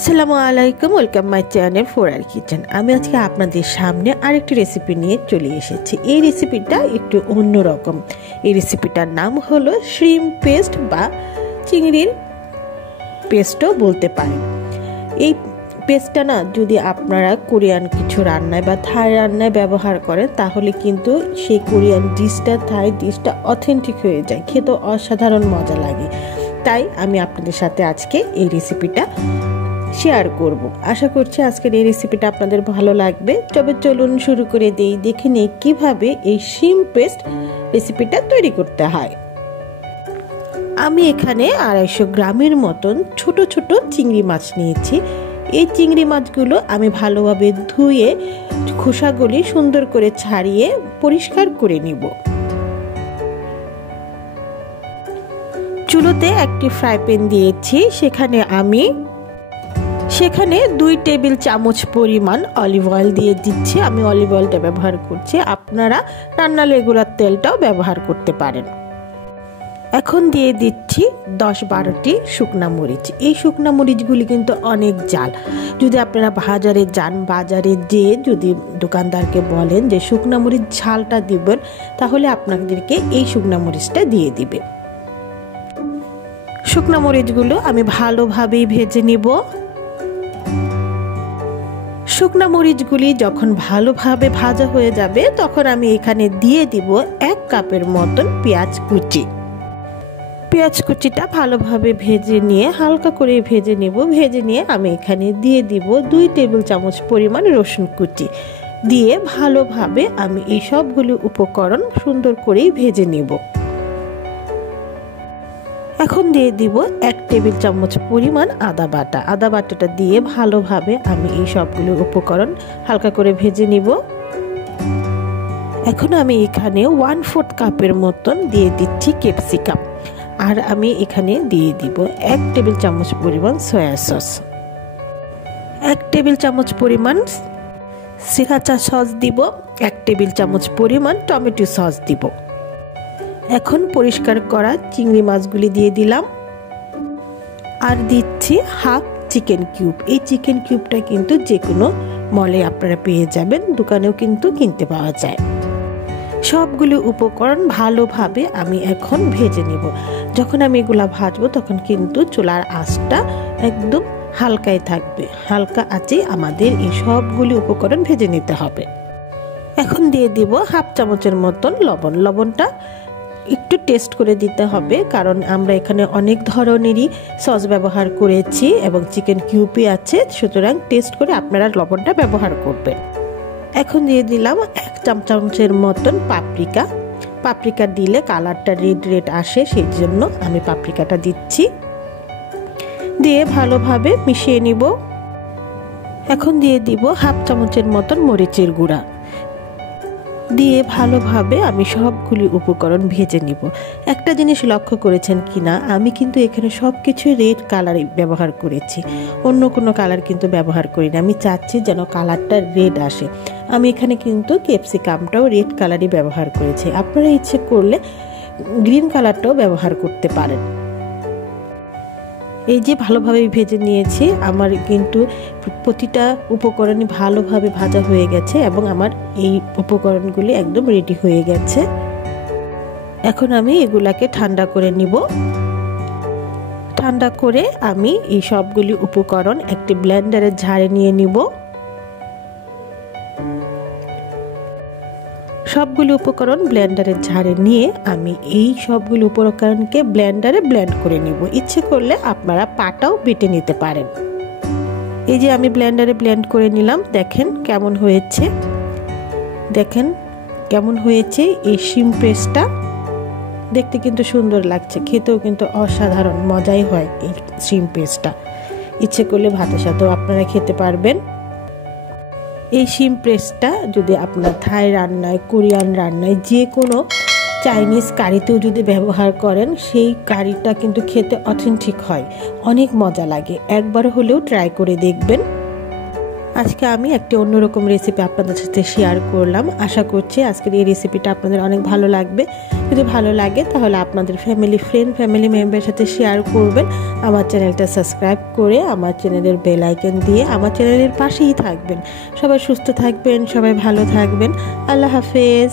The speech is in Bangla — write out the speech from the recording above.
আসসালামু আলাইকুম, welcome my channel for our kitchen. আমি আজকে আপনাদের সামনে আরেকটি রেসিপি নিয়ে চলে এসেছি। এই রেসিপিটা একটু অন্যরকম। এই রেসিপিটার নাম হলো শ্রিম পেস্ট বা চিংড়ির পেস্টও বলতে পারেন। এই পেস্টটা না যদি আপনারা কোরিয়ান কিছু রান্নায় বা থাই রান্নায় ব্যবহার করেন তাহলে কিন্তু সেই কোরিয়ান ডিশটা থাই ডিশটা অথেন্টিক হয়ে যায়, খেতে অসাধারণ মজা লাগে। তাই আমি আপনাদের সাথে আজকে এই রেসিপিটা শেয়ার করব। আশা করছি আজকের এই রেসিপিটা আপনাদের ভালো লাগবে। তবে চলুন শুরু করে দেই, দেখে নিই কিভাবে এই শ্রিম পেস্ট রেসিপিটা তৈরি করতে হয়। আমি এখানে 250 গ্রামের মতন ছোট ছোট চিংড়ি মাছ নিয়েছি। এই চিংড়ি মাছগুলো আমি ভালোভাবে ধুয়ে খোসাগুলি সুন্দর করে ছাড়িয়ে পরিষ্কার করে নিব। চুলোতে একটি ফ্রাই প্যান দিয়েছি, সেখানে 2 টেবিল চামচ পরিমাণ অলিভ অয়েল দিয়ে দিচ্ছি। আমি অলিভ অয়েলটা ব্যবহার করছি, আপনারা রান্নার রেগুলার তেলটাও ব্যবহার করতে পারেন। এখন দিয়ে দিচ্ছি 10-12টি শুকনা মরিচ। এই শুকনা মরিচগুলি কিন্তু অনেক ঝাল। যদি আপনারা বাজারে যান, বাজারে যেয়ে যদি দোকানদারকে বলেন যে শুকনা মরিচ ঝালটা দিবেন, তাহলে আপনাদেরকে এই শুকনা মরিচটা দিয়ে দিবে। শুকনা মরিচগুলো আমি ভালোভাবেই ভেজে নিব। শুকনা মরিচগুলি যখন ভালোভাবে ভাজা হয়ে যাবে তখন আমি এখানে দিয়ে দিব 1 কাপের মতন পেঁয়াজ কুচি। পেঁয়াজ কুচিটা ভালোভাবে ভেজে নিয়ে হালকা করে ভেজে নেব। ভেজে নিয়ে আমি এখানে দিয়ে দিব 2 টেবিল চামচ পরিমাণ রসুন কুচি দিয়ে ভালোভাবে আমি এই সবগুলো উপকরণ সুন্দর করেই ভেজে নেব। এখন দিয়ে দিব 1 টেবিল চামচ পরিমাণ আদা বাটা। আদা বাটাটা দিয়ে ভালোভাবে আমি এই সবগুলো উপকরণ হালকা করে ভেজে নিব। এখন আমি এখানে 1/4 কাপের মতন দিয়ে দিচ্ছি ক্যাপসিকাম। আর আমি এখানে দিয়ে দিব 1 টেবিল চামচ পরিমাণ সয়া সস, 1 টেবিল চামচ পরিমাণ সিরাচা সস দিব, 1 টেবিল চামচ পরিমাণ টমেটো সস দিব। এখন পরিষ্কার করা চিংড়ি মাছগুলি দিয়ে দিলাম আর দিচ্ছি হাফ চিকেন কিউব। এই চিকেন কিউবটা কিন্তু যে কোনো মলে আপনারা পেয়ে যাবেন, দোকানেও কিন্তু কিনতে পাওয়া যায়। সবগুলো উপকরণ ভালোভাবে আমি এখন ভেজে নেব। যখন আমি এগুলা ভাজবো তখন কিন্তু চুলার আঁচটা একদম হালকাই থাকবে। হালকা আঁচে আমাদের এই সবগুলো উপকরণ ভেজে নিতে হবে। এখন দিয়ে দিব হাফ চামচের মতন লবণ। লবণটা একটু টেস্ট করে দিতে হবে, কারণ আমরা এখানে অনেক ধরনেরই সস ব্যবহার করেছি এবং চিকেন কিউবই আছে, সুতরাং টেস্ট করে আপনারা লবণটা ব্যবহার করবেন। এখন দিয়ে দিলাম 1 চামচের মতন পাপরিকা। পাপরিকা দিলে কালারটা রেড রেড আসে, সেই জন্য আমি পাপরিকাটা দিচ্ছি। দিয়ে ভালোভাবে মিশিয়ে নিব। এখন দিয়ে দিব হাফ চামচের মতন মরিচের গুঁড়া দিয়ে ভালোভাবে আমি সবগুলি উপকরণ ভেজে নিব। একটা জিনিস লক্ষ্য করেছেন কিনা, আমি কিন্তু এখানে সব কিছু রেড কালার ব্যবহার করেছি, অন্য কোনো কালার কিন্তু ব্যবহার করি না। আমি চাচ্ছি যেন কালারটা রেড আসে। আমি এখানে কিন্তু ক্যাপসিকামটাও রেড কালারই ব্যবহার করেছি, আপনারা ইচ্ছে করলে গ্রিন কালারটাও ব্যবহার করতে পারেন। এই যে ভালোভাবে ভেজে নিয়েছি, আমার কিন্তু প্রতিটা উপকরণই ভালোভাবে ভাজা হয়ে গেছে এবং আমার এই উপকরণগুলি একদম রেডি হয়ে গেছে। এখন আমি এগুলাকে ঠান্ডা করে নিব। ঠান্ডা করে আমি এই সবগুলি উপকরণ একটি ব্লেন্ডারে ঝাড়ে নিয়ে নিব। সবগুলো উপকরণ ব্লেন্ডারে ঝাড়ে নিয়ে আমি এই সবগুলো উপকরণকে ব্লেন্ডারে ব্লেন্ড করে নিব। ইচ্ছে করলে আপনারা পাটাও বেটে নিতে পারেন। এই যে আমি ব্লেন্ডারে ব্লেন্ড করে নিলাম, দেখেন কেমন হয়েছে। দেখেন কেমন হয়েছে এই শ্রিম পেস্টটা, দেখতে কিন্তু সুন্দর লাগছে, খেতেও কিন্তু অসাধারণ মজাই হয় এই শ্রিম পেস্টটা। ইচ্ছে করলে ভাতের সাথেও আপনারা খেতে পারবেন। এই শ্রিম পেস্টটা যদি আপনার থাই রান্নায়, কোরিয়ান রান্নায়, যে কোনো চাইনিজ কারিতেও যদি ব্যবহার করেন, সেই কারিটা কিন্তু খেতে অথেন্টিক হয়, অনেক মজা লাগে। একবার হলেও ট্রাই করে দেখবেন। আজকে আমি একটি অন্যরকম রেসিপি আপনাদের সাথে শেয়ার করলাম। আশা করছি আজকের এই রেসিপিটা আপনাদের অনেক ভালো লাগবে। যদি ভালো লাগে তাহলে আপনাদের ফ্যামিলি মেম্বারের সাথে শেয়ার করবেন। আমার চ্যানেলটা সাবস্ক্রাইব করে আমার চ্যানেলের বেল আইকন দিয়ে আমার চ্যানেলের পাশেই থাকবেন। সবাই সুস্থ থাকবেন, সবাই ভালো থাকবেন। আল্লাহ হাফেজ।